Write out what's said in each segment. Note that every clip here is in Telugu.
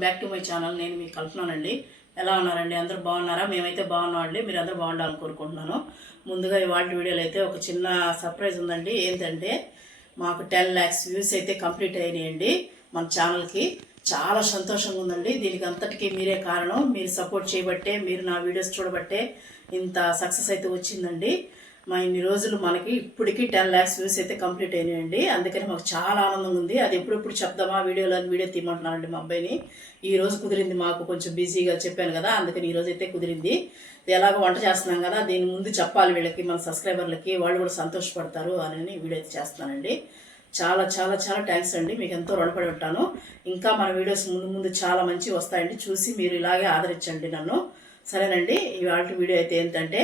Welcome back to my channel. నేను మీకు కల్పనానండి. ఎలా ఉన్నారండి? అందరూ బాగున్నారా? మేమైతే బాగున్నామండి. మీరు అందరూ బాగుండాలని కోరుకుంటున్నాను. ముందుగా ఇవాళ వీడియోలో అయితే ఒక చిన్న సర్ప్రైజ్ ఉందండి. ఏంటంటే మాకు 10 lakhs వ్యూస్ అయితే కంప్లీట్ అయినాయండి మన ఛానల్కి. చాలా సంతోషంగా ఉందండి. దీనికి అంతటికీ మీరే కారణం. మీరు సపోర్ట్ చేయబట్టే, మీరు నా వీడియోస్ చూడబట్టే ఇంత సక్సెస్ అయితే వచ్చిందండి. మా ఇన్ని రోజులు మనకి ఇప్పటికీ 10 lakhs వ్యూస్ అయితే కంప్లీట్ అయినాయండి. అందుకని మాకు చాలా ఆనందంగా ఉంది. అది ఎప్పుడెప్పుడు చెప్దామా వీడియో తీయమంటున్నానండి మా అబ్బాయిని. ఈ రోజు కుదిరింది, మాకు కొంచెం బిజీగా చెప్పాను కదా, అందుకని ఈ రోజు అయితే కుదిరింది. ఎలాగో వంట చేస్తున్నాం కదా, దీని ముందు చెప్పాలి వీళ్ళకి, మన సబ్స్క్రైబర్లకి, వాళ్ళు కూడా సంతోషపడతారు అని వీడియో అయితే చేస్తున్నానండి. చాలా చాలా చాలా థ్యాంక్స్ అండి. మీకు ఎంతో రుణపడి ఉంటాను. ఇంకా మన వీడియోస్ ముందు చాలా మంచి వస్తాయండి. చూసి మీరు ఇలాగే ఆదరించండి నన్ను. సరేనండి. ఇవాళ వీడియో అయితే ఏంటంటే,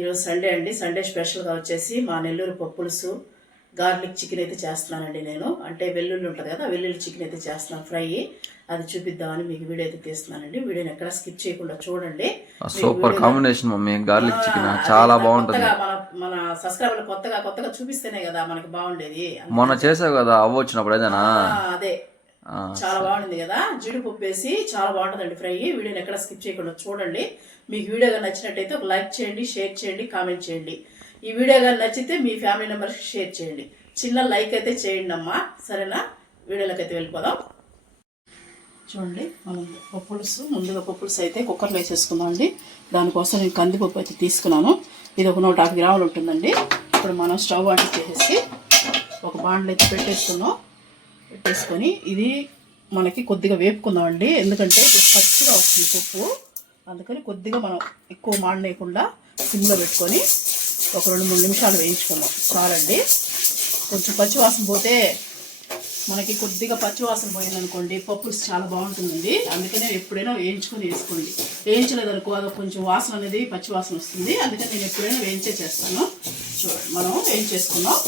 ఈరోజు సండే అండి. సండే స్పెషల్గా వచ్చేసి మా నెల్లూరు పప్పులుసు గార్లిక్ చికెన్ అయితే చేస్తున్నానండి నేను. అంటే వెల్లుల్లి ఉంటుంది కదా, వెల్లుల్లి చికెన్ అయితే చేస్తున్నాను ఫ్రై. అది చూపిద్దామని మీకు వీడియో అయితే తీస్తున్నానండి. వీడియోని ఎక్కడ స్కిప్ చేయకుండా చూడండి. Super combination mummy, garlic chicken చాలా బాగుంటుంది. మన సబ్స్క్రైబర్లు కొత్తగా చూపిస్తేనే కదా మనకి బాగుండేది. మొన్న చేసావు కదా అవ్వ వచ్చినప్పుడు ఏదైనా, అదే చాలా బాగుంది కదా. జీడిపప్పు వేసి చాలా బాగుంటుందండి ఫ్రై. వీడియోని ఎక్కడ స్కిప్ చేయకుండా చూడండి. మీకు వీడియో కానీ నచ్చినట్టయితే ఒక లైక్ చేయండి, షేర్ చేయండి, కామెంట్ చేయండి. ఈ వీడియో కానీ నచ్చితే మీ ఫ్యామిలీ మెంబర్స్కి షేర్ చేయండి. చిన్న లైక్ అయితే చేయండి అమ్మా. సరేనా? వీడియోలోకి అయితే వెళ్ళిపోదాం. చూడండి, మనం ముందుగా పప్పులుసు అయితే కుక్కర్లో వేసేసుకుందాం అండి. దానికోసం నేను కందిపప్పు అయితే తీసుకున్నాను. ఇది ఒక 150 గ్రాములు ఉంటుందండి. ఇప్పుడు మనం స్టవ్ ఆన్ చేసేసి ఒక బాండ్లు అయితే పెట్టేసుకొని ఇది మనకి కొద్దిగా వేపుకుందాం అండి. ఎందుకంటే ఇప్పుడు పచ్చిగా వస్తుంది పప్పు, అందుకని కొద్దిగా మనం ఎక్కువ మాడనేయకుండా సిమ్లో పెట్టుకొని ఒక 2-3 నిమిషాలు వేయించుకుందాం చాలండి. కొంచెం పచ్చివాసన పోతే, మనకి కొద్దిగా పచ్చివాసన పోయిందనుకోండి పప్పు చాలా బాగుంటుందండి. అందుకనే ఎప్పుడైనా వేయించుకొని వేసుకోండి. వేయించలేదనుకో అది కొంచెం వాసన అనేది పచ్చివాసన వస్తుంది. అందుకని నేను ఎప్పుడైనా వేయించే చేస్తాను. చూడండి, మనం వేయించేసుకుందాం.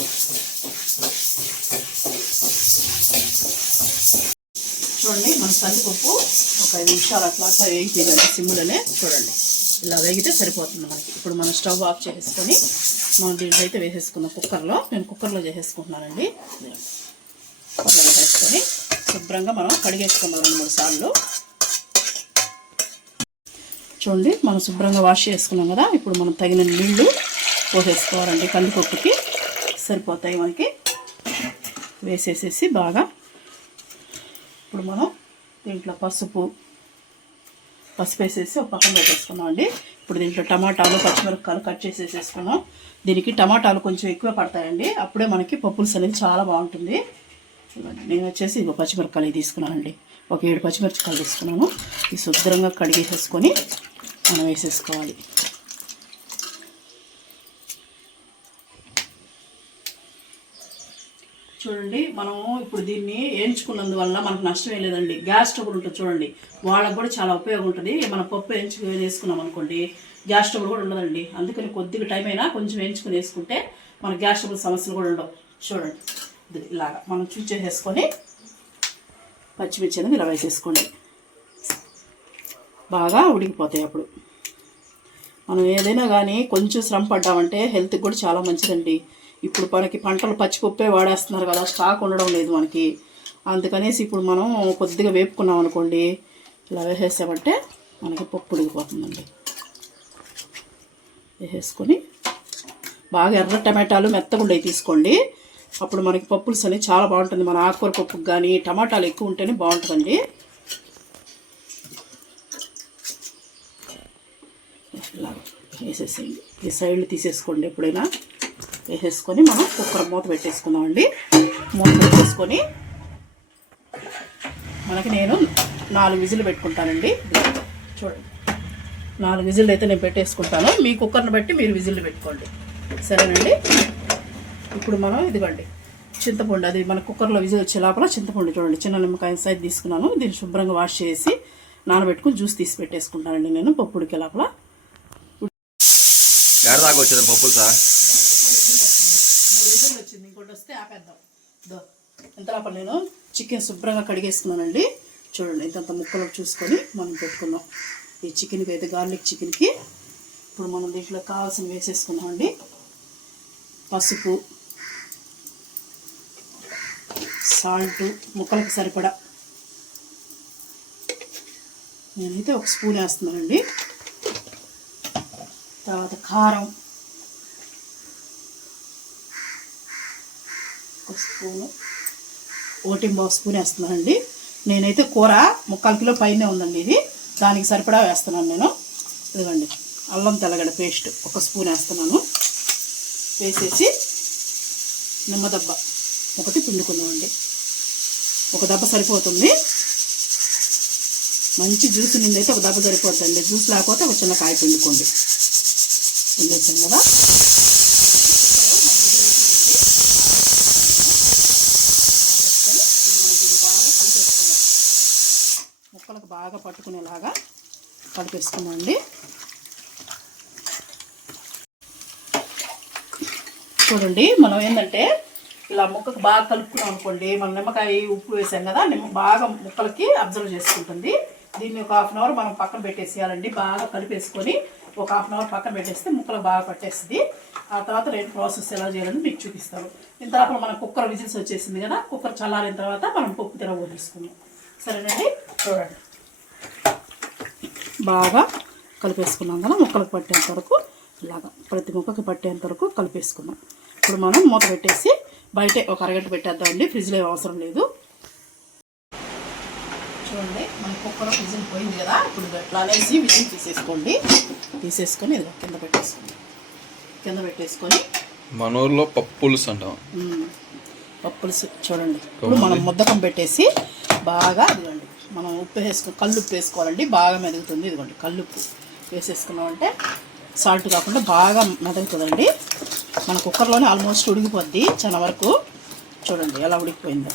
చూడండి, మన కందిపప్పు ఒక 5 నిమిషాలు అట్లా వేగిపోయిందండి సిమ్లోనే. చూడండి, ఇలా వేగితే సరిపోతుంది మనకి. ఇప్పుడు మనం స్టవ్ ఆఫ్ చేసేసుకొని మనం దీంట్లో అయితే వేసేసుకుందాం కుక్కర్లో. నేను కుక్కర్లో చేసేసుకుంటున్నానండి. కుక్కర్లో వేసేసుకొని శుభ్రంగా మనం కడిగేసుకుందాం 2-3 సార్లు. చూడండి, మనం శుభ్రంగా వాష్ చేసుకున్నాం కదా. ఇప్పుడు మనం తగిన నీళ్లు పోసేసుకోవాలండి. కందిపప్పుకి సరిపోతాయి మనకి. వేసేసేసి బాగా ఇప్పుడు మనం దీంట్లో పసుపు వేసేసి ఒక పక్కన పెట్టేసుకున్నాం అండి. ఇప్పుడు దీంట్లో టమాటాలు, పచ్చిమిరపకాయలు కట్ చేసేసుకున్నాం. దీనికి టమాటాలు కొంచెం ఎక్కువ పడతాయండి, అప్పుడే మనకి పప్పులుసు అనేది చాలా బాగుంటుంది. నేను వచ్చేసి పచ్చిమిరపకాయలు తీసుకున్నానండి. ఒక 7 పచ్చిమిరపకాయలు తీసుకున్నాను. ఈ శుభ్రంగా కడిగేసేసుకొని మనం వేసేసుకోవాలి. చూడండి, మనం ఇప్పుడు దీన్ని వేయించుకున్నందువల్ల మనకు నష్టం ఏం లేదండి. గ్యాస్ స్టవ్ ఉంటుంది చూడండి, వాళ్ళకు కూడా చాలా ఉపయోగం ఉంటుంది. మన పప్పు వేసుకున్నాం అనుకోండి, గ్యాస్ స్టవ్ కూడా ఉండదండి. అందుకని కొద్దిగా టైం అయినా కొంచెం వేయించుకుని వేసుకుంటే మన గ్యాస్ స్టవ్ సమస్యలు కూడా ఉండవు. చూడండి, ఇలాగా మనం చూసేసుకొని పచ్చిమిర్చి అనేది ఇలా వేసేసుకోండి. బాగా ఉడికిపోతాయి. అప్పుడు మనం ఏదైనా కానీ కొంచెం శ్రమ పడ్డామంటే హెల్త్కి కూడా చాలా మంచిదండి. ఇప్పుడు మనకి పంటలు పచ్చిపప్పే వాడేస్తున్నారు కదా, స్టాక్ ఉండడం లేదు మనకి. అందుకనేసి ఇప్పుడు మనం కొద్దిగా వేపుకున్నాం అనుకోండి, ఇలా వేసేసామంటే మనకి పప్పు ఉడికిపోతుందండి. వేసేసుకొని బాగా ఎర్ర టమాటాలు మెత్తగా ఉండేవి తీసుకోండి. అప్పుడు మనకి పప్పులుసు అనేది చాలా బాగుంటుంది. మన ఆకుకూర పప్పుకు కానీ టమాటాలు ఎక్కువ ఉంటేనే బాగుంటుందండి. ఇలా వేసేసేయండి. ఈ సైడ్లు తీసేసుకోండి. ఎప్పుడైనా వేసేసుకొని మనం కుక్కర్ మూత పెట్టేసుకుందామండి. మూత పెట్టేసుకొని మనకి నేను 4 విజిల్ పెట్టుకుంటానండి. చూడండి, 4 విజిల్ అయితే నేను పెట్టేసుకుంటాను. మీ కుక్కర్ని బట్టి మీరు విజిల్ పెట్టుకోండి. సరేనండి. ఇప్పుడు మనం ఇదిగోండి చింతపండు, అది మన కుక్కర్లో విజిల్ వచ్చే లోపల చింతపండు చూడండి, చిన్న నిమ్మకాయ సైజ్ తీసుకున్నాను. దీన్ని శుభ్రంగా వాష్ చేసి నానబెట్టుకుని జ్యూస్ తీసి పెట్టేసుకుంటానండి నేను పప్పు ఉడికే లోపల. పప్పులు సార్ 3 విజిల్ వచ్చింది, ఇంకోటి వస్తే ఆపేద్దాం. ఇంత లోపల నేను చికెన్ శుభ్రంగా కడిగేసుకున్నానండి. చూడండి, ఇంతంత ముక్కలు చూసుకొని మనం పెట్టుకున్నాం. ఈ చికెన్కి అయితే గార్లిక్ చికెన్కి ఇప్పుడు మనం దీంట్లో కావాల్సినవి వేసేసుకున్నామండి. పసుపు, సాల్ట్ ముక్కలకు సరిపడా, నేనైతే ఒక స్పూన్ వేస్తున్నానండి. తర్వాత కారం ఒక స్పూను, 1.5 స్పూన్ వేస్తున్నానండి. నేనైతే కూర 3/4 కిలో పైనే ఉందండి. ఇది దానికి సరిపడా వేస్తున్నాను నేను. ఇదిగోండి అల్లం తెల్లగడ్డ పేస్ట్ 1 స్పూన్ వేస్తున్నాను. వేసేసి నిమ్మదబ్బ ఒకటి పిండుకుందామండి. 1 దెబ్బ సరిపోతుంది. మంచి జ్యూస్ నిందైతే 1 దెబ్బ సరిపోతుందండి. జ్యూస్ లేకపోతే ఒక చిన్న కాయ పిండుకోండి. పిండేసాను కదా. ముక్కలకు బాగా పట్టుకునేలాగా కలిపేసుకున్నామండి. చూడండి మనం ఏంటంటే ఇలా ముక్కకు బాగా కలుపుకున్నాం అనుకోండి, మనం నిమ్మకాయ ఉప్పు వేసాం కదా, బాగా ముక్కలకి అబ్జర్వ్ చేసుకుంటుంది. దీన్ని ఒక 1/2 అవర్ మనం పక్కన పెట్టేసేయాలండి. బాగా కలిపేసుకొని ఒక 1/2 అవర్ పక్కన పెట్టేస్తే ముక్కలు బాగా పట్టేస్తుంది. ఆ తర్వాత నేను ప్రాసెస్ ఎలా చేయాలని మీకు చూపిస్తాను. దీని తర్వాత మనం కుక్కర్ విజిల్స్ వచ్చేసింది కదా, కుక్కర్ చల్లారిన తర్వాత మనం పప్పు తిరగబోసుకుందాం. సరేనండి. చూడండి బాగా కలిపేసుకున్నాం కదా, ముక్కలకు పట్టేంత వరకు ఇలాగా ప్రతి ముక్కకి పట్టేంత వరకు కలిపేసుకున్నాం. ఇప్పుడు మనం మూత పెట్టేసి బయటే ఒక అరగంట పెట్టేద్దామండి. ఫ్రిడ్జ్లో ఏం అవసరం లేదు. చూడండి మన కుక్కర్ విజిల్ పోయింది కదా, ఇప్పుడు ఇట్లా అనేసి విజిల్ తీసేసుకోండి. తీసేసుకొని ఇది కింద పెట్టేసుకొని మన ఊర్లో పప్పులుసు అంటాం. పప్పులుసు చూడండి. ఇప్పుడు మనం ముద్దకం పెట్టేసి బాగా ఇదిగోండి మనం ఉప్పు కల్లుప్పు వేసుకోవాలండి. బాగా మెదుగుతుంది. ఇదిగోండి కల్లుప్పు వేసేసుకున్నామంటే సాల్ట్ కాకుండా బాగా మెదుగుతుందండి. మన కుక్కర్లోనే ఆల్మోస్ట్ ఉడికిపోద్ది చాలా వరకు. చూడండి ఎలా ఉడికిపోయిందో.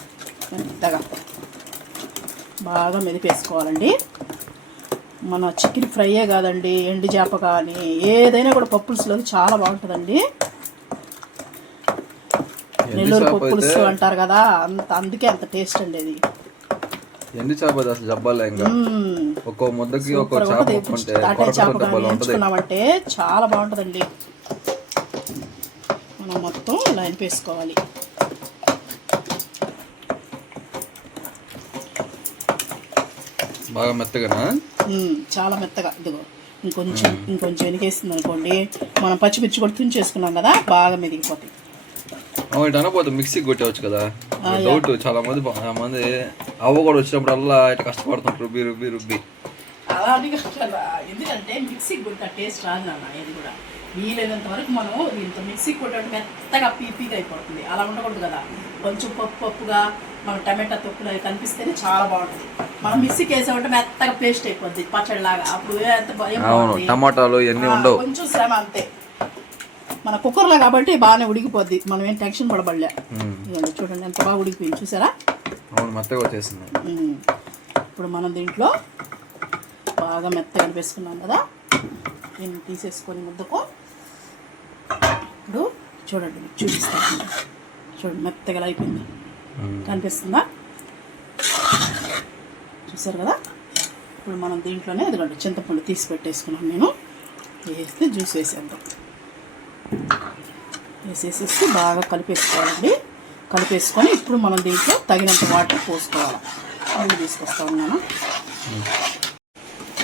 మెత్తగా బాగా మెదిపేసుకోవాలండి. మన చికెన్ ఫ్రైయే కాదండి, ఎండు చేప కానీ ఏదైనా కూడా పప్పులుసులో చాలా బాగుంటుందండి. నెల్లూరు పప్పులుసు అంటారు కదా, అందుకే అంత టేస్ట్ అండి అది. ఎండు చేప అసలు జబ్బాలే. ఒక్కో ముద్దకి ఒక్కో చేప వేయించుకున్నామంటే చాలా బాగుంటుందండి. మనం మొత్తం ఇలా వేసుకోవాలి. బాగా మెత్తగా, చాలా మెత్తగా. ఇదిగో ఇంకొంచెం వెనకేస్తుంది అనుకోండి, మనం పచ్చిమిర్చి కూడా తుంచేసుకున్నాం కదా, బాగా మెదిగిపోతాయి. అనపోతే మిక్సీకి కొట్టవచ్చు కదా. డౌట్ చాలా మంది అవ్వ కూడా వచ్చినప్పుడల్లా ఇట్లా కష్టపడుతుంటారు రుబ్బి. అలా అని ఎందుకంటే మిక్సీకి కొట్టిన టేస్ట్ రాదు నాన్న. ఇది కూడా వీలైనంత వరకు మనం ఇంత మిక్సీకి కొట్టే మెత్తగా పీపీగా అయిపోతుంది. అలా ఉండకూడదు కదా. కొంచెం పప్పుగా మన టమాటా తొక్కులు అవి కనిపిస్తేనే చాలా బాగుంటుంది. మనం మిక్సీకి వేసామంటే మెత్తగా పేస్ట్ అయిపోద్ది పచ్చడిలాగా. అప్పుడు ఎంత టమాటాలు ఇవన్నీ ఉండవు, కొంచెం శ్రమ అంతే. మన కుక్కర్లో కాబట్టి బాగానే ఉడికిపోద్ది. మనం ఏం టెన్షన్ పడబడలే. చూడండి ఎంత బాగా ఉడికిపోయింది చూసారా. మెత్తగా వచ్చేసింది. ఇప్పుడు మనం దీంట్లో బాగా మెత్తగా వేసుకున్నాం కదా, దీన్ని తీసేసుకొని ముద్దకు ఇప్పుడు చూడండి చూపిస్తాను. చూడండి మెత్తగా అయిపోయింది, కనిపిస్తుందా? చూసారు కదా. ఇప్పుడు మనం దీంట్లోనే ఇదిగోండి చింతపండు తీసి పెట్టేసుకున్నాను నేను. వేస్తే జ్యూస్ వేసేద్దాం. వేసేసేసి బాగా కలిపేసుకోవాలండి. కలిపేసుకొని ఇప్పుడు మనం దీంట్లో తగినంత వాటర్ పోసుకోవాలి. నీళ్ళు తీసుకొస్తా ఉన్నాను.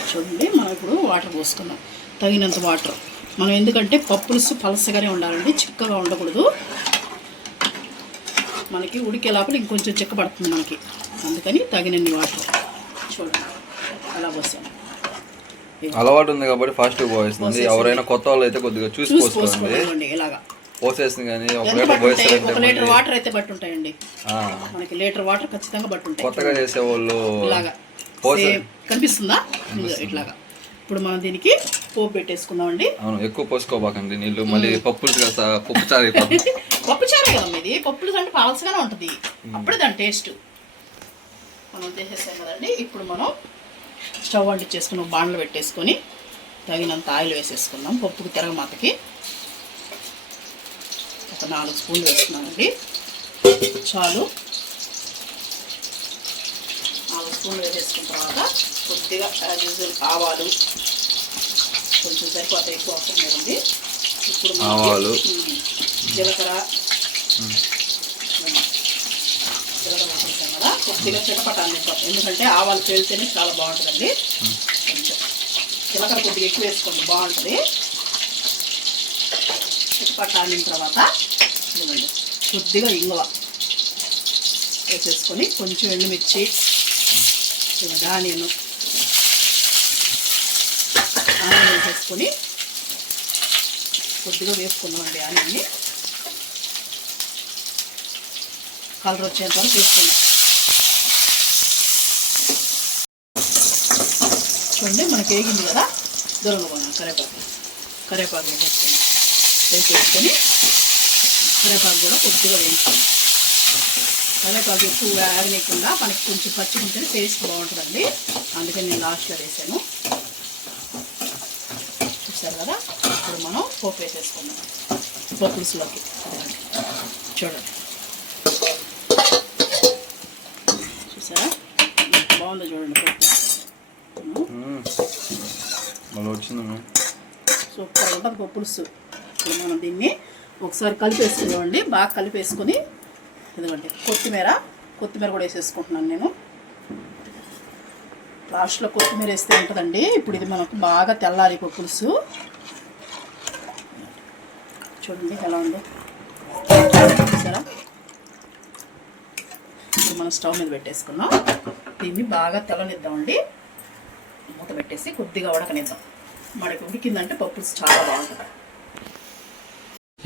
చూడండి మనం ఇప్పుడు వాటర్ పోసుకున్నాం, తగినంత వాటర్. మనం ఎందుకంటే పప్పులుసు పలసగానే ఉండాలండి, చిక్కగా ఉండకూడదు. మనకి ఉడికే లోపల ఇంకొంచెం చిక్క పడుతుంది మనకి, అందుకని తగినన్ని వాటర్. చూడండి అలా పోసాను. అలవాటు ఉంది కాబట్టి ఫాస్ట్ పోసేస్తుంది. ఎవరైనా కొత్త వాళ్ళు అయితే కొద్దిగా చూసి పోసుకోండి. ఇలాగా పోసేస్తుంది కానీ 1 లీటర్ వాటర్ అయితే బట్టి ఉంటాయండి. మనకి లీటర్ వాటర్ ఖచ్చితంగా బట్టి ఉంటాయి. కొత్తగా చేసేవాళ్ళు ఇలాగా కనిపిస్తుందా ఇట్లాగా. ఇప్పుడు మనం దీనికి పోపు పెట్టేసుకుందామండి. అవును, ఎక్కువ పోసుకోబాకండి నీళ్ళు, మళ్ళీ పప్పుచారు పప్పుచారే కదా ఇది. పప్పులు అంటే పలసగానే ఉంటుంది, అప్పుడే దాని టేస్ట్. మనం చేసేసాం కదండి. ఇప్పుడు మనం స్టవ్ అంటించేసుకుని ఒక బాండ్లో పెట్టేసుకొని తగినంత ఆయిల్ వేసేసుకుందాం. పప్పుకి తిరగమాతకి ఒక 4 స్పూన్లు వేసుకున్నామండి. చాలు. 4 స్పూన్లు వేసేసుకున్న తర్వాత కొద్దిగా యాజ్ యూజువల్ ఆవాలు కొంచెం సరిపోతే, ఎక్కువ అవసరం లేదండి. ఇప్పుడు ఆవాలు, జీలకర్ర వేసేసాం కదా, కొద్దిగా చిటపటాలు నింపాం. ఎందుకంటే ఆవాలు పేలితేనే చాలా బాగుంటుందండి. జీలకర్ర కొద్దిగా ఎక్కువ వేసుకోండి, బాగుంటుంది. పట్టాలిన తర్వాత కొద్దిగా ఇంగువ వేసేసుకొని కొంచెం ఎండుమిర్చి, ఆనియన్ వేసేసుకొని కొద్దిగా వేసుకున్నామండి. ఆనియన్ని కలర్ వచ్చేంత వరకు వేసుకున్నాం. చూడండి మనకి వేగింది కదా, దొరకకుండా కరివేపాకు వేసేసుకొని కరివేపాకు కూడా కొద్దిగా వేయించుకోండి. కరివేపాకు ఎక్కువ వేగనీయకుండా మనకి కొంచెం పచ్చిగా ఉంటేనే టేస్ట్ బాగుంటుందండి, అందుకని నేను లాస్ట్లో వేసాను. చూసారు కదా, ఇప్పుడు మనం పోపు వేసేసుకున్నాం పులుసులోకి. చూడండి, చూసారా బాగుందో చూడండి సూపర్ ఉంటుంది పప్పు పులుసు. ఇప్పుడు మనం దీన్ని ఒకసారి కలిపేసుకున్నామండి, బాగా కలిపేసుకొని ఇదిగోండి కొత్తిమీర కూడా వేసేసుకుంటున్నాను నేను. లాస్ట్లో కొత్తిమీర వేస్తే ఉంటుందండి. ఇప్పుడు ఇది మనకు బాగా తెల్లారి పప్పు పులుసు. చూడండి ఎలా ఉందో, చూసారా. ఇప్పుడు మనం స్టవ్ మీద పెట్టేసుకున్నాం, దీన్ని బాగా తెల్లనిద్దామండి. మూత పెట్టేసి కొద్దిగా ఉడకనిద్దాం. మనకి ఉడికిందంటే పప్పు పులుసు చాలా బాగుంటుంది.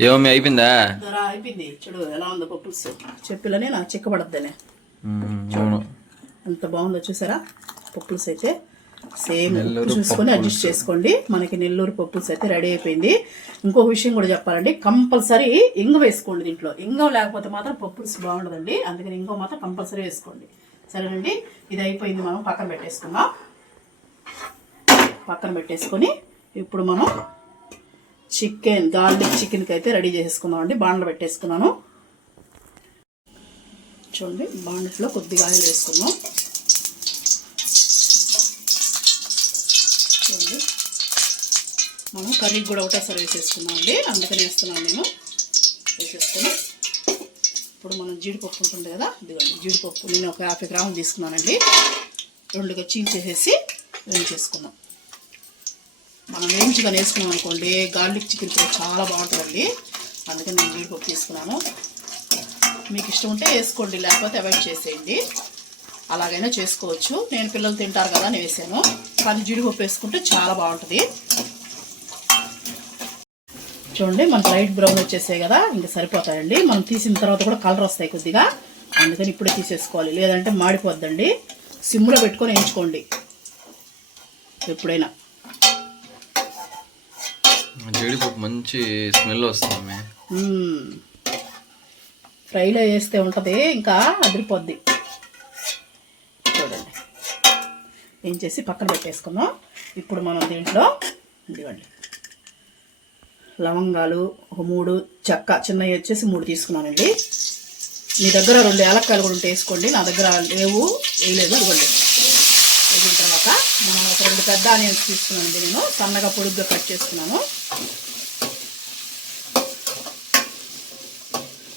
ఏమీ అయిపోయిందా? అయిపోయింది. చూడు ఎలా ఉందో పప్పు పులుసు, చెప్పిలని నాకు చిక్కబడద్దనే. ఎంత బాగుందో చూసారా పప్పు పులుసు అయితే. సేమ్ చూసుకొని అడ్జస్ట్ చేసుకోండి. మనకి నెల్లూరు పప్పు పులుసు అయితే రెడీ అయిపోయింది. ఇంకొక విషయం కూడా చెప్పాలండి, కంపల్సరీ ఇంగ వేసుకోండి దీంట్లో. ఇంగ లేకపోతే మాత్రం పప్పు పులుసు బాగుండదండి, అందుకని ఇంగ మాత్రం కంపల్సరీ వేసుకోండి. సరేనండి, ఇది అయిపోయింది. మనం పక్కన పెట్టేసుకుందాం. పక్కన పెట్టేసుకొని ఇప్పుడు మనం గార్లిక్ చికెన్కి అయితే రెడీ చేసుకుందాం అండి. బాండ్లో పెట్టేసుకున్నాను. చూడండి, బాండ్లో కొద్దిగా ఆయిల్ వేసుకుందాం. చూడండి, మనం కర్రీకి కూడా ఒకటేసారి వేసేసుకున్నాం అండి, అందుకని వేస్తున్నాను నేను. వేసేసుకొని ఇప్పుడు మనం జీడిపప్పు ఉంటుంది కదా, ఇదిగోండి జీడిపప్పు నేను ఒక 50 గ్రాములు తీసుకున్నానండి. 2గా చీల్చేసేసి వేయించేసుకున్నాం. మనం వేయించుగా వేసుకున్నాం అనుకోండి, గార్లిక్ చికెన్ కూడా చాలా బాగుంటుందండి, అందుకని నేను జీడిపప్పు తీసుకున్నాను. మీకు ఇష్టం ఉంటే వేసుకోండి, లేకపోతే అవాయిడ్ చేసేయండి. అలాగైనా చేసుకోవచ్చు. నేను పిల్లలు తింటారు కదా అని వేసాను, కానీ జీడిపప్పు వేసుకుంటే చాలా బాగుంటుంది. చూడండి, మనకు లైట్ బ్రౌన్ వచ్చేసాయి కదా, ఇంకా సరిపోతాయండి. మనం తీసిన తర్వాత కూడా కలర్ వస్తాయి కొద్దిగా, అందుకని ఇప్పుడే తీసేసుకోవాలి, లేదంటే మాడిపోద్దండి. సిమ్లో పెట్టుకొని వేయించుకోండి ఎప్పుడైనా. జీడిపప్పు మంచి స్మెల్ వస్తుంది. ఫ్రైలో వేస్తే ఉంటుంది, ఇంకా అదిరిపోద్ది. చూడండి, ఏం చేసి పక్కన పెట్టేసుకున్నాం. ఇప్పుడు మనం దీంట్లో ఇదిగోండి లవంగాలు ఒక 3, చెక్క చిన్నవి వచ్చేసి 3 తీసుకున్నానండి. మీ దగ్గర 2 ఏలక్కాయలు కూడా ఉంటే వేసుకోండి, నా దగ్గర లేవు, వేయలేదు. ఇదిగోండి, వేసిన తర్వాత మనం ఒక 2 పెద్ద ఆనియన్స్ తీసుకున్నానండి, నేను సన్నగా పొడుగ్గా కట్ చేసుకున్నాను.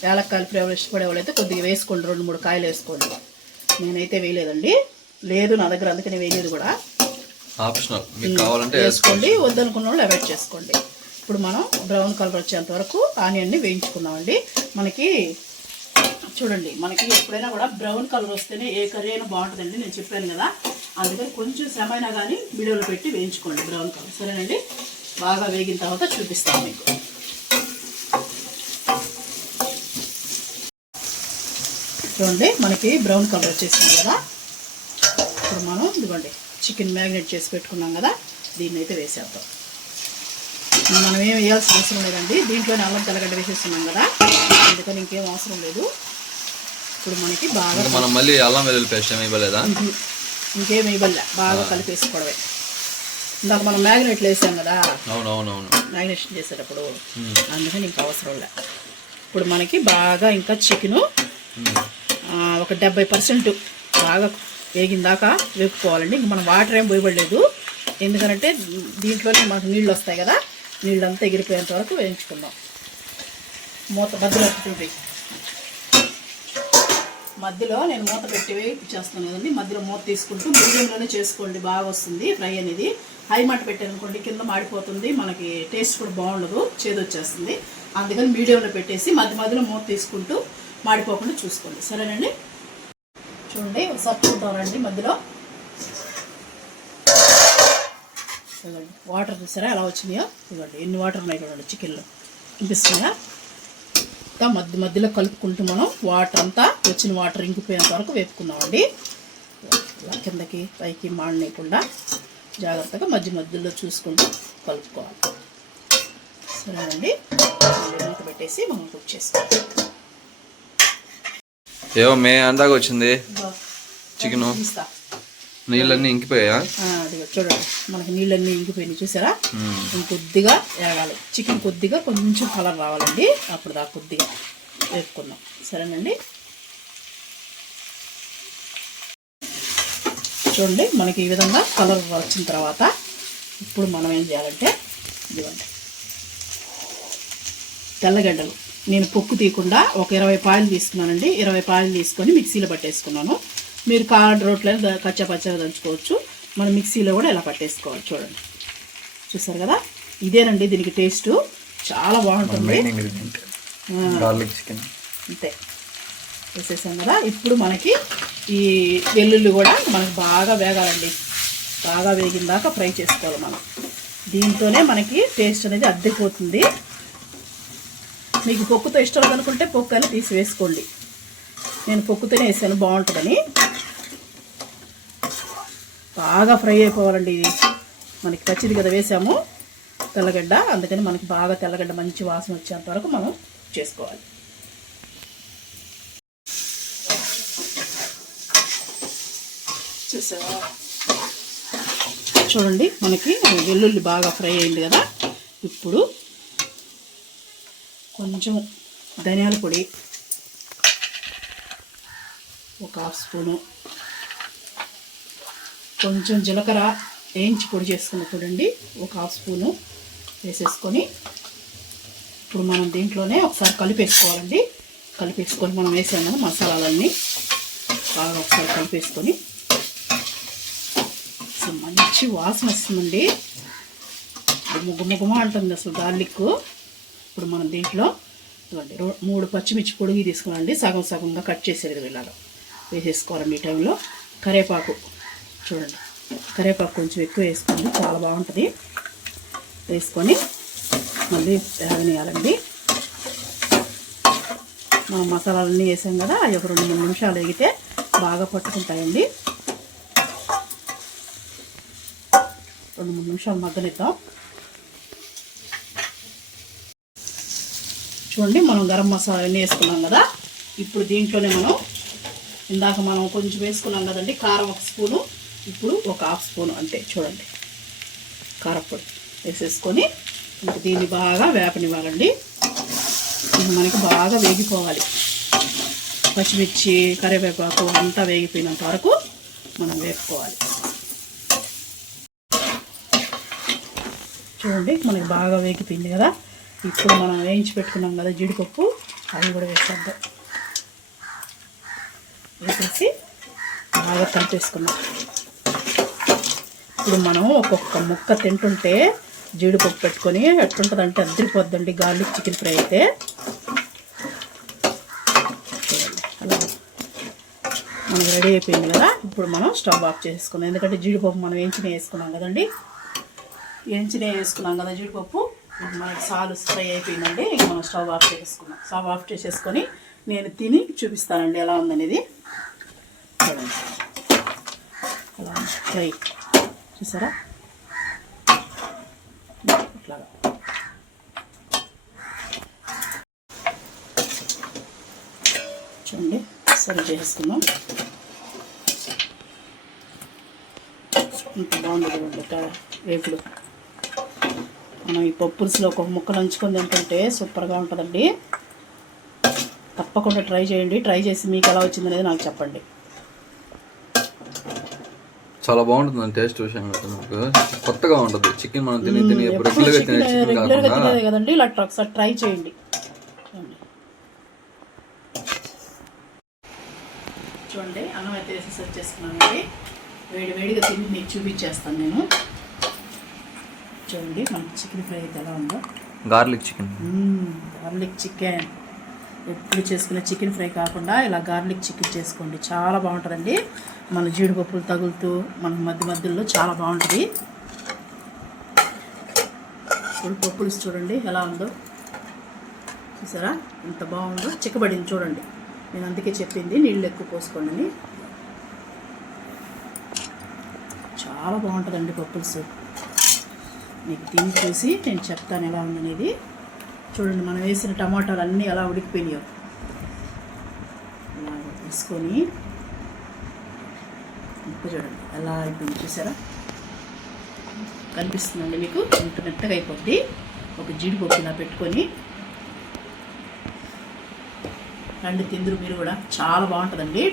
ఏలక్కాయలు ఫ్లేవర్ ఇష్టపడే వాళ్ళైతే కొద్దిగా వేసుకోండి, 2-3 కాయలు వేసుకోండి. నేనైతే వేయలేదండి, లేదు నా దగ్గర, అందుకని వేయలేదు కూడా. ఆప్షనల్, మీకు కావాలంటే వేసుకోండి, వద్దనుకున్న వాళ్ళు అవాయిడ్ చేసుకోండి. ఇప్పుడు మనం బ్రౌన్ కలర్ వచ్చేంత వరకు ఆనియన్ని వేయించుకుందామండి. మనకి చూడండి, మనకి ఎప్పుడైనా కూడా బ్రౌన్ కలర్ వస్తేనే ఏ కర్రీ అయినా బాగుంటుందండి, నేను చెప్పాను కదా. అందుకని కొంచెం శ్రమైనా కానీ వీడియోలో పెట్టి వేయించుకోండి బ్రౌన్ కలర్. సరేనండి, బాగా వేగిన తర్వాత చూపిస్తాను మీకు. చూడండి, మనకి బ్రౌన్ కలర్ వచ్చేసింది కదా. ఇప్పుడు మనం ఇదిగోండి చికెన్ మ్యారినేట్ చేసి పెట్టుకున్నాం కదా, దీన్ని అయితే వేసేద్దాం. మనం ఏం వేయాల్సిన అవసరం లేదండి, దీంట్లోనే అల్లం తెల్లగడ్డ వేసేస్తున్నాం కదా, అందుకని ఇంకేం అవసరం లేదు. ఇప్పుడు మనకి బాగా మనం మళ్ళీ అల్లం వెల్లుల్లి పేస్ట్ ఏమి ఇవ్వలేదా? ఇంకేం ఇవ్వలే, బాగా కలిపేసుకోవడమే. ఇందాక మనం మ్యారినేట్లు వేసాం కదా, అవునవునవును, మ్యారినేషన్ చేసేటప్పుడు, అందుకని ఇంకా అవసరం లే. ఇప్పుడు మనకి బాగా ఇంకా చికెను ఒక 70% బాగా వేగిందాకా వేపుకోవాలండి. ఇంక మనం వాటర్ ఏం పోయబడలేదు, ఎందుకంటే దీంట్లోనే మనకు నీళ్ళు వస్తాయి కదా, నీళ్ళంతా ఎగిరిపోయేంత వరకు వేయించుకుందాం. మూత మధ్యలో నేను మూత పెట్టి వేయించేస్తాను కదండి. మధ్యలో మూత తీసుకుంటూ మీడియంలోనే చేసుకోండి, బాగా వస్తుంది ఫ్రై అనేది. హై మంట పెట్టాను అనుకోండి కింద మాడిపోతుంది, మనకి టేస్ట్ కూడా బాగుండదు, చేదు వచ్చేస్తుంది. అందుకని మీడియంలో పెట్టేసి మధ్య మధ్యలో మూత తీసుకుంటూ మాడిపోకుండా చూసుకోండి. సరేనండి. చూడండి ఒకసారి చూద్దామండి. మధ్యలో చూడండి వాటర్ చూసారా ఎలా వచ్చినాయో, చూడండి ఎన్ని వాటర్ ఉన్నాయి చూడండి చికెన్లో కనిపిస్తున్నాయా. మధ్య మధ్యలో కలుపుకుంటూ మనం వాటర్ అంతా వచ్చిన వాటర్ ఇంకిపోయేంత వరకు వేపుకున్నామండి. కిందకి పైకి మాడనేయకుండా జాగ్రత్తగా మధ్య మధ్యలో చూసుకుంటూ కలుపుకోవాలి. సరేనండి. మూత పెట్టేసి మనం కుక్ చేసుకోవాలి. ఏమో మే అందాక వచ్చింది చికెన్, నీళ్ళన్నీ ఇంకిపోయా. అది చూడండి మనకి నీళ్ళన్నీ ఇంకిపోయినాయి చూసారా. ఇంకొద్దిగా వేగాలి చికెన్, కొద్దిగా కొంచెం కలర్ రావాలండి, అప్పుడు దాకా కొద్దిగా వేపుకుందాం. సరేనండి. చూడండి మనకి ఈ విధంగా కలర్ వచ్చిన తర్వాత ఇప్పుడు మనం ఏం చేయాలంటే ఇదిగోండి తెల్లగడ్డలు. నేను పొక్కు తీయకుండా ఒక 20 పాయలు తీసుకున్నానండి. 20 పాయలు తీసుకొని మిక్సీలో పట్టేసుకున్నాను. మీరు కార్ రోట్లో కచ్చా పచ్చగా దంచుకోవచ్చు, మనం మిక్సీలో కూడా ఇలా పట్టేసుకోవాలి. చూడండి చూసారు కదా, ఇదేనండి దీనికి టేస్ట్ చాలా బాగుంటుంది. అంతే వేసేసాం కదా. ఇప్పుడు మనకి ఈ వెల్లుల్లి కూడా మనకి బాగా వేగాలండి, బాగా వేగిన దాకా ఫ్రై చేసుకోవాలి మనం. దీంతోనే మనకి టేస్ట్ అనేది అద్దెపోతుంది. మీకు పొక్కుతో ఇష్టం లేదనుకుంటే పొక్కు అని తీసి వేసుకోండి. నేను పొక్కుతోనే వేసాను బాగుంటుందని. బాగా ఫ్రై అయిపోవాలండి. ఇది మనకి పచ్చిది కదా వేసాము తెల్లగడ్డ, అందుకని మనకి బాగా తెల్లగడ్డ మంచి వాసన వచ్చేంత వరకు మనం చేసుకోవాలి. చూసావా చూడండి మనకి వెల్లుల్లి బాగా ఫ్రై అయింది కదా. ఇప్పుడు కొంచెం ధనియాల పొడి ఒక 1/2 స్పూను, కొంచెం జీలకర్ర వేయించి పొడి చేసుకున్న పొడి ఒక 1/2 స్పూను వేసేసుకొని ఇప్పుడు మనం దీంట్లోనే ఒకసారి కలిపేసుకోవాలండి. కలిపేసుకొని మనం వేసాం కదా మసాలాలన్నీ బాగా ఒకసారి కలిపేసుకొని అసలు మంచి వాసన వస్తుందండి, గుమ్మగుమ్మ అంటుంది అసలు గార్లిక్. ఇప్పుడు మనం దీంట్లో 3 పచ్చిమిర్చి పొడిగి తీసుకున్నాండి, సగం సగంగా కట్ చేసేది ఇలాగా వేసేసుకోవాలండి. ఈ టైంలో కరివేపాకు చూడండి, కరివేపాకు కొంచెం ఎక్కువ వేసుకోండి, చాలా బాగుంటుంది. వేసుకొని మళ్ళీ వేగనియాలండి. మనం మసాలాలన్నీ వేసాం కదా, అవి ఒక 2-3 నిమిషాలు వేగితే బాగా పట్టుకుంటాయండి. 2-3 నిమిషాలు మగ్గనిద్దాం. చూడండి మనం గరం మసాలా అన్నీ వేసుకున్నాం కదా. ఇప్పుడు దీంట్లోనే మనం ఇందాక మనం కొంచెం వేసుకున్నాం కదండి కారం 1 స్పూను, ఇప్పుడు ఒక 1/2 స్పూను అంతే. చూడండి కారపొడి వేసేసుకొని ఇంక దీన్ని బాగా వేపనివ్వాలండి. ఇది మనకి బాగా వేగిపోవాలి. పచ్చిమిర్చి కరివేపాకు అంతా వేగిపోయినంత వరకు మనం వేపుకోవాలి. చూడండి మనకి బాగా వేగిపోయింది కదా. ఇప్పుడు మనం వేయించి పెట్టుకున్నాం కదా జీడిపప్పు, అవి కూడా వేసేద్దాం. వేసేసి బాగా కలిపేసుకున్నాం. ఇప్పుడు మనం ఒక్కొక్క ముక్క తింటుంటే జీడిపప్పు పెట్టుకొని ఎట్లుంటుందంటే అద్దరిపోద్దండి గార్లిక్ చికెన్ ఫ్రై అయితే. అలా మనకి రెడీ అయిపోయింది కదా. ఇప్పుడు మనం స్టవ్ ఆఫ్ చేసుకుందాం, ఎందుకంటే జీడిపప్పు మనం వేయించినే వేసుకున్నాం కదండి. వేయించినే వేసుకున్నాం కదా జీడిపప్పు. మనకి సాలు ఫ్రై అయిపోయిందండి. ఇంక మనం స్టవ్ ఆఫ్ చేసుకున్నాం. స్టవ్ ఆఫ్ చేసేసుకొని నేను తిని చూపిస్తానండి ఎలా ఉందనేది. చూడండి అలా ఫ్రై చూసారా, అట్లాగా. చూడండి సర్వ్ చేసుకుందాం. ఇంత బాగుంది వేపుడు. మనం ఈ పప్పులుసులో ఒక ముక్క నంచుకొని తింటుంటే సూపర్గా ఉంటుందండి. తప్పకుండా ట్రై చేయండి. ట్రై చేసి మీకు ఎలా వచ్చింది అనేది నాకు చెప్పండి. చాలా బాగుంటుంది టేస్ట్ విషయంలో, కొత్తగా ఉంటుంది చికెన్. మనం తిని రెగ్యులర్గా తినేది కదండి, ఇలా ఒకసారి ట్రై చేయండి. చూడండి అన్నం అయితే వేసి సర్వ్ చేసుకున్నానండి. వేడిగా తిని మీకు చూపించేస్తాను నేను. చూడండి మన చికెన్ ఫ్రై అయితే ఎలా ఉందో. Garlic chicken. గార్లిక్ చికెన్ ఎప్పుడు చేసుకునే చికెన్ ఫ్రై కాకుండా ఇలా గార్లిక్ చికెన్ చేసుకోండి, చాలా బాగుంటుందండి. మన జీడిపప్పులు తగులుతూ మనకు మధ్యలో చాలా బాగుంటుంది. పప్పులు చూడండి ఎలా ఉందో, చూసారా ఎంత బాగుందో, చిక్కబడింది చూడండి. నేను అందుకే చెప్పింది నీళ్ళు ఎక్కువ పోసుకోండి అని. చాలా బాగుంటుందండి పప్పులుసు. మీకు తిని చూసి నేను చెప్తాను ఎలా ఉందనేది. చూడండి మనం వేసిన టమాటాలు అన్నీ ఎలా ఉడికిపోయినాయో. ఇలా తీసుకొని ఇప్పుడు చూడండి ఎలా అయిపోయింది, చూసారా కనిపిస్తుందండి మీకు, ఇంత మెత్తగా అయిపోద్ది. ఒక జీడిపప్పు ఇలా పెట్టుకొని రండి తిందురు మీరు కూడా, చాలా బాగుంటుందండి.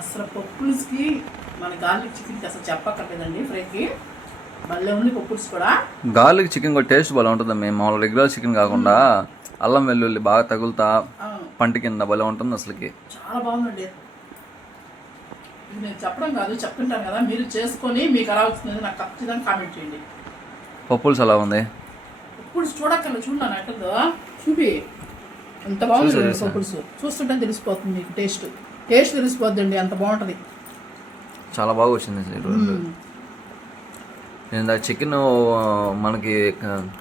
అసలు పప్పుల్స్కి మన గార్లిక్ చికెన్కి అసలు చెప్పక్కర్లేదండి. ఫ్రైకి భలే ఉంది పప్పుల్స్ కూడా. గార్లిక్ చికెన్ కూడా టేస్ట్ బాగా ఉంటుంది. మేము మామూలు రెగ్యులర్ చికెన్ కాకుండా అల్లం వెల్లుల్లి బాగా తగులుతా పంట కింద భలే ఉంటుంది అసలుకి. చాలా బాగుందండి. ఇది నేను చెప్పడం కాదు, చెప్తుంటాను కదా, మీరు చేసుకొని మీకు ఎలా వచ్చింది నాకు ఖచ్చితంగా కామెంట్ చేయండి. పప్పుల్స్ ఎలా ఉంది? పప్పుల్స్ చూడక్కర్లే, చూడాను ఎక్కడో చూపి ఎంత బాగుంది పప్పుల్స్. చూస్తుంటే తెలిసిపోతుంది మీకు, టేస్ట్ తెలిసిపోద్దండి, అంత బాగుంటుంది. చాలా బాగా వచ్చింది. నేను చికెన్ మనకి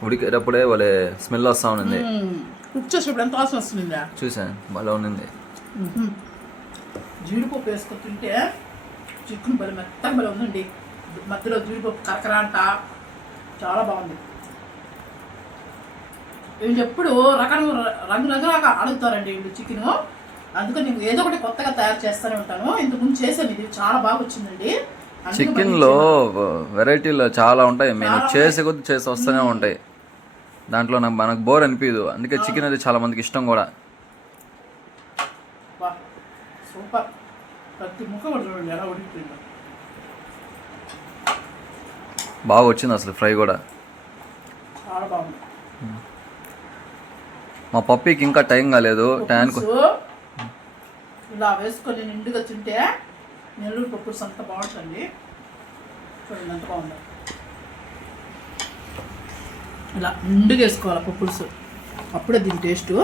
ఉడికేటప్పుడే వాళ్ళే స్మెల్ వస్తూ ఉంది. కుక్ చేసేటప్పుడు ఎంత వాసన వస్తుందా చూసాను, భలే ఉంది. జీడిపప్పు వేసుకొని తింటే చికెన్ భలే మెత్తగా భలే ఉందండి. మధ్యలో జీడిపప్పు కరకర అంట, చాలా బాగుంది. వీళ్ళు ఎప్పుడు రంగురంగులాగా అడుగుతారండి వీళ్ళు చికెన్. అందుకని నేను ఏదో ఒకటి కొత్తగా తయారు చేస్తూనే ఉంటాను. ఇంతకుముందు చేశాను, ఇది చాలా బాగా వచ్చిందండి. చికెన్ లో వెరైటీలు చాలా ఉంటాయి, మేము చేసే కొద్ది చేసి వస్తూనే ఉంటాయి. దాంట్లో మనకు బోర్ అనిపించదు. అందుకే చికెన్ అయితే చాలా మందికి ఇష్టం కూడా. సూపర్, ప్రతి ముక్క కూడా చూడండి ఎలా ఉడికిపోయిందో. బాగా వచ్చింది అసలు ఫ్రై కూడా, చాలా బాగుంది. మా పప్పీకి ఇంకా టైం కాలేదు. ఇలా వేసుకొని నిండుగా తింటే నెల్లూరు పప్పుస్ అంత బాగుంటుంది. చూడండి ఎంత బాగుంది. ఇలా నిండుగా వేసుకోవాలి పప్పులుసు, అప్పుడే దీని టేస్టు.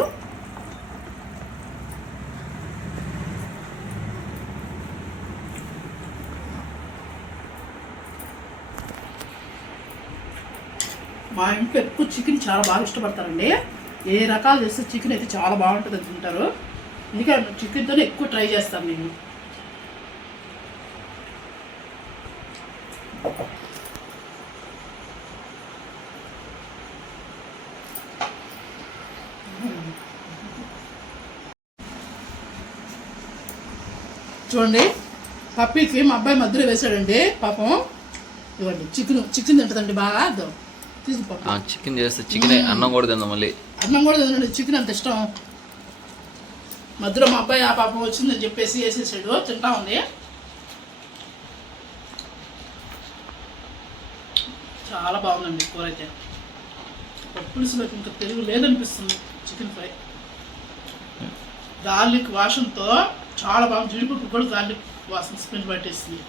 మా ఇంట్లో ఎక్కువ చికెన్ చాలా బాగా ఇష్టపడతారండి. ఏ రకాలు చేస్తే చికెన్ అయితే చాలా బాగుంటుంది తింటారు. ఇంకా చికెన్తోనే ఎక్కువ ట్రై చేస్తాను నేను. చూడండి పప్పీకి మా అబ్బాయి మధ్యలో వేసాడండి పాపం. ఇవ్వండి చికెన్ తింటుందండి బాగా. చికెన్ చేస్తే చికెన్ అన్నం కూడా తిందాం, మళ్ళీ అన్నం కూడా తినండి. చికెన్ అంత ఇష్టం. మధ్యలో మా అబ్బాయి ఆ పాపం వచ్చిందని చెప్పేసి వేసేసాడు, తింటా ఉంది. చాలా బాగుందండి కూర అయితే. పులుసులోకి ఇంకా తెలుగు లేదనిపిస్తుంది. చికెన్ ఫ్రై గార్లిక్ వాసనతో చాలా బాగుంది. జీడిపప్పు కూడా గార్లిక్ వాసన స్మెల్ పట్టేస్తుంది,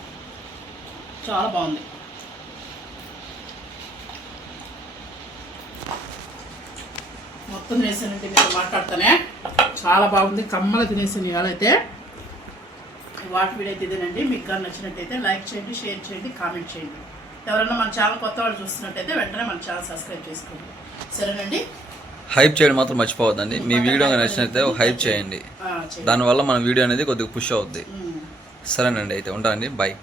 చాలా బాగుంది. మొత్తం తినేసానంటే మీరు మాట్లాడతానే, చాలా బాగుంది. కమ్మగా తినేసాను ఇవాళ అయితే. వాటి వీడియో అయితే ఇదేనండి. మీకు కానీ నచ్చినట్టయితే లైక్ చేయండి, షేర్ చేయండి, కామెంట్ చేయండి. ఎవరైనా మన ఛానల్ కొత్త వాళ్ళు చూస్తున్నట్టయితే వెంటనే మన ఛానల్ సబ్స్క్రైబ్ చేసుకోండి. సరేనండి. హైప్ చేయడం మాత్రం మర్చిపోవద్దండి. మీ వీడియో నచ్చినట్లయితే హైప్ చేయండి, దానివల్ల మన వీడియో అనేది కొద్దిగా పుష్ అవుద్ది. సరేనండి, అయితే ఉంటానండి, బాయ్.